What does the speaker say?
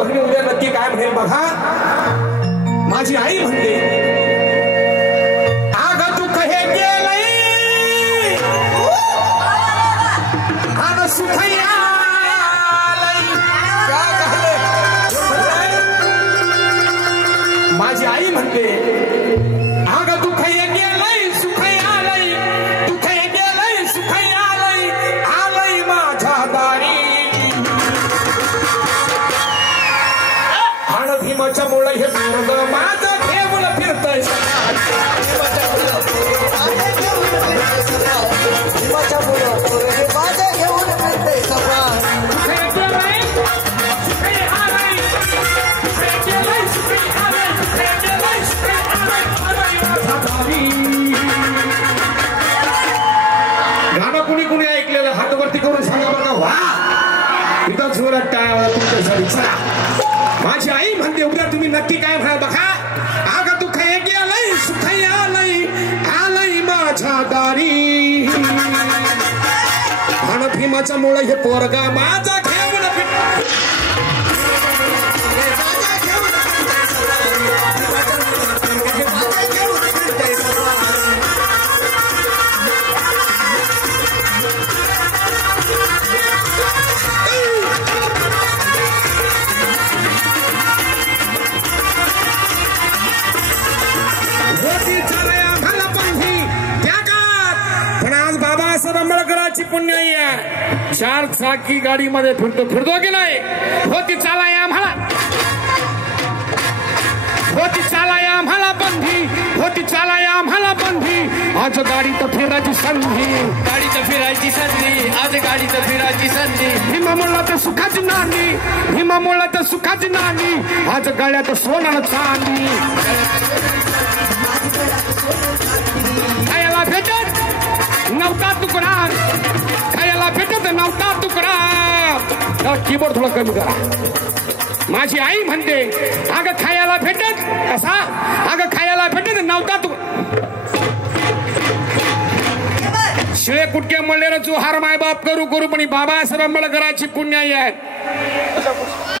भगिनी उद्या नक्की काय म्हणेल बघा. माझी आई म्हणते आग दुःख हे गेलंय आणि सुख आलंय. माझी आई म्हणते आग दुःख हे गेलंय सुख आलंय, दुःख हे गेलंय सुख आलंय, आलंय माझ्या दारी. आणि भीमाच्या मुळे हे पोरग माझं घेऊन फिरतय. गाणं कुणी कुणी ऐकलेलं हात वरती करून सांगा बघा. वा इथं जोरात टाळ्या तुमच्यासाठी. चला माझी आई म्हणते उद्या तुम्ही नक्की काय म्हणाल बघा. आग दुःख हे गेलंय सुख आलंय, आलंय माझ्या दारी. आणि भीमाच्या मुळे हे पोरगा माझा घेऊन बाबासाहेब पुण्य आहे. 4 चाकी गाडीमध्ये फिरतो की नाही. होती चालाय आम्हाला, होती चालाय आम्हाला बंधी, होती चालाय आम्हाला बंधी. आज गाडी तर फिरायची संधी, गाडी तर फिरायची संधी, आज गाडी तर फिरायची संधी. भीमा मुळा तर सुखाची नाणी, भीमा मुळा तर सुखाची नाणी. आज गाड्यात सोनं चांदी. खायला भेटत नव्हता तुकडा, खायला भेटत नव्हता तुकडा. कीबोर्ड थोडं कमी करा. माझी आई म्हणते अगं खायला भेटत कसा, अगं खायला भेटत नव्हता तुकडा. शिळे कुटके म्हणले चुहार मायबाप करू करू पण बाबासाहेब आंबेडकरांची पुण्याई आहे.